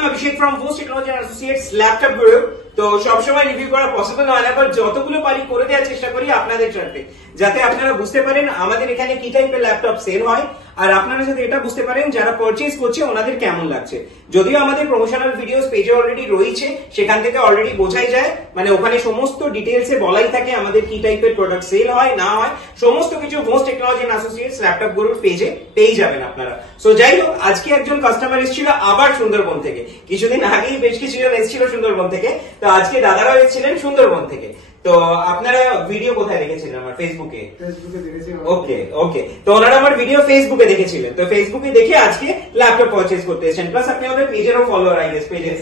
I'm Abhishek from Voice Technology and Associates Laptop Guru. তো সবসময় review করা possible নয় না, বাট যতগুলো পারি করে দেওয়ার চেষ্টা করি আপনাদের সাথে, যাতে আপনারা বুঝতে পারেন আমাদের এখানে কি টাইপের ল্যাপটপ সেল হয়, আর আপনারা সাথে এটা বুঝতে পারেন যারা পারচেজ করছে ওনাদের কেমন লাগছে। যদিও আমাদের প্রমোশনাল ভিডিওস পেজে অলরেডি রয়েছে, সেখান থেকে অলরেডি বোঝাই যায়, মানে ওখানে সমস্ত ডিটেলসে বলাই থাকে আমাদের কি টাইপের প্রোডাক্ট সেল হয় না হয়, সমস্ত কিছু ভোস টেকনোলজি এন্ড অ্যাসোসিয়েটস ল্যাপটপ গুরুর পেজে পেয়ে যাবেন আপনারা। সো যাই হোক, আজকে একজন কাস্টমার এসেছিল আবার সুন্দরবন থেকে, কিছুদিন আগেই বেশ কিছুজন এসেছিল সুন্দরবন থেকে, তো আজকে দাদারাও এসেছিলেন সুন্দরবন থেকে। তো আপনারা ভিডিও কোথায় দেখেছিলেন? আমার ফেসবুকে দেখেছি। ওকে ওকে, তো ওনারা আমার ভিডিও ফেসবুকে দেখেছিলেন, তো ফেসবুকে দেখে আজকে ল্যাপটপ পারচেজ করতে এসেছেন। প্লাস আপনি আমাদের পেজেরও ফলোয়ার, আই গেস পেজে,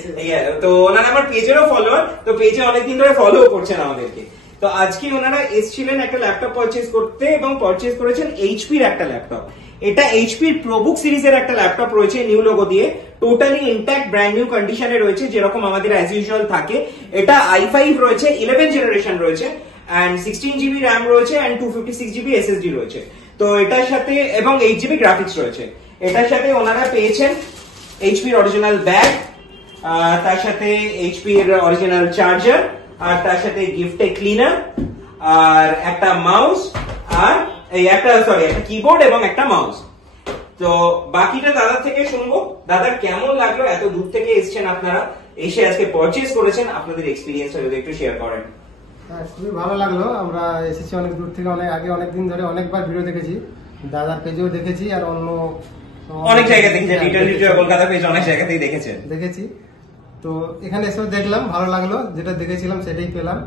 তো ওনারা আমার পেজেরও ফলোয়ার, তো পেজে অনেকদিন ধরে ফলো করছেন আমাদেরকে। তো আজকে ওনারা এসেছিলেন একটা ল্যাপটপ পারচেজ করতে এবং পারচেজ করেছেন এইচপির একটা ল্যাপটপ। এটা এইচপির প্রোবুক সিরিজের একটা ল্যাপটপ রয়েছে নিউ লোগো দিয়ে, টোটালি ইনট্যাক্ট ব্র্যান্ড নিউ কন্ডিশনে রয়েছে, যেরকম আমাদের অ্যাজ ইউজুয়াল থাকে। এটা i5 রয়েছে, 11 জেনারেশন রয়েছে, এন্ড 16 জিবি র্যাম রয়েছে, এন্ড 256 জিবি এসএসডি রয়েছে। তো এটার সাথে এবং 8 জিবি গ্রাফিক্স রয়েছে। এটার সাথে ওনারা পেয়েছেন এইচপির অরিজিনাল ব্যাগ, তার সাথে এইচপির অরিজিনাল চার্জার, আর তার সাথে গিফটে ক্লিনার, আর একটা মাউস, আর একটা কিবোর্ড এবং একটা মাউস। তো বাকিটা দাদার থেকে শুনবো, দাদার কেমন লাগলো, এত দূর থেকে এসেছেন আপনারা, এসে আজকে পারচেজ করেছেন, আপনাদের এক্সপিরিয়েন্সটা যদি একটু শেয়ার করেন। হ্যাঁ, খুবই ভালো লাগলো। আমরা এসেছি অনেক দূর থেকে, অনেক দিন ধরে অনেকবার ভিডিও দেখেছি, দাদার পেজেও দেখেছি, আর অন্য অনেক জায়গা দেখেছি, কলকাতা পেজ অনেক জায়গাতেই দেখেছি। তো এখানে এসে দেখলাম, ভালো লাগলো, যেটা দেখেছিলাম সেটাই পেলাম।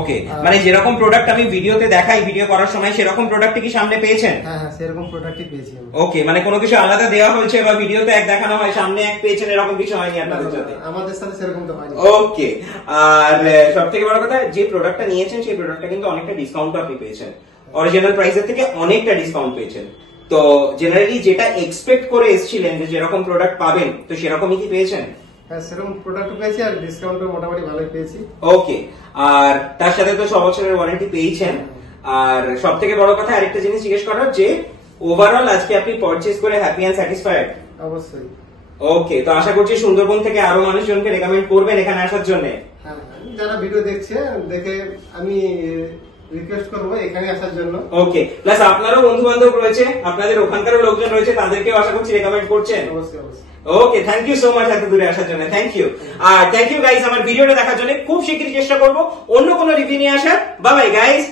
ওকে, মানে যেরকম প্রোডাক্ট আমি ভিডিওতে দেখাই, ভিডিও করার সময় সেরকম প্রোডাক্ট কি সামনে পেয়েছেন? হ্যাঁ, সেরকম প্রোডাক্টই পেয়েছি। ওকে, মানে কোনো কিছু আলাদা দেওয়া হয়েছে বা ভিডিওতে এক দেখানো হয় সামনে এক পেয়েছেন, এরকম কিছু হয়নি আপনাদের সাথে? আমাদের সাথে সেরকম তো হয়নি। ওকে, আর সবথেকে বড় কথা, যে প্রোডাক্টটা নিয়েছেন সেই প্রোডাক্টটা কিন্তু অনেকটা ডিসকাউন্ট আপনি পেয়েছেন, অরিজিনাল প্রাইসের থেকে অনেকটা ডিসকাউন্ট পেয়েছেন। তো জেনারেলি যেটা এক্সপেক্ট করে এসেছিলেন যে যেরকম প্রোডাক্ট পাবেন, তো সেরকমই কি পেয়েছেন? হ্যাঁ, সেরকম প্রোডাক্ট পেয়েছি, আর ডিসকাউন্টও মোটামুটি ভালোই পেয়েছি। ওকে, আর তার সাথে তো 6 বছরের ওয়ারেন্টি পেয়েছেন। আর সব থেকে বড় কথা আরেকটা জিনিস জিজ্ঞেস করার, যে ওভারঅল আজকে আপনি পারচেজ করে হ্যাপি এন্ড স্যাটিসফাইড? অবশ্যই। ওকে, তো আশা করছি সুন্দরবন থেকে আরো মানুষজনকে রেকমেন্ড করবেন এখানে আসার জন্য। হ্যাঁ, যারা ভিডিও দেখছে দেখে আমি রিকোয়েস্ট করবো এখানে আসার জন্য। ওকে, প্লাস আপনারও বন্ধু বান্ধব রয়েছে, আপনাদের ওখানকারও লোকজন রয়েছে, তাদেরকেও আশা করছি রেকমেন্ড করছেন। অবশ্যই অবশ্যই। Okay, thank you so much এত দূরে আসার জন্য, থ্যাংক ইউ। আর থ্যাংক ইউ গাইস আমার ভিডিওটা দেখার জন্য। খুব শীঘ্রই চেষ্টা করবো অন্য কোনো রিভিউ নিয়ে আসার। Bye bye guys.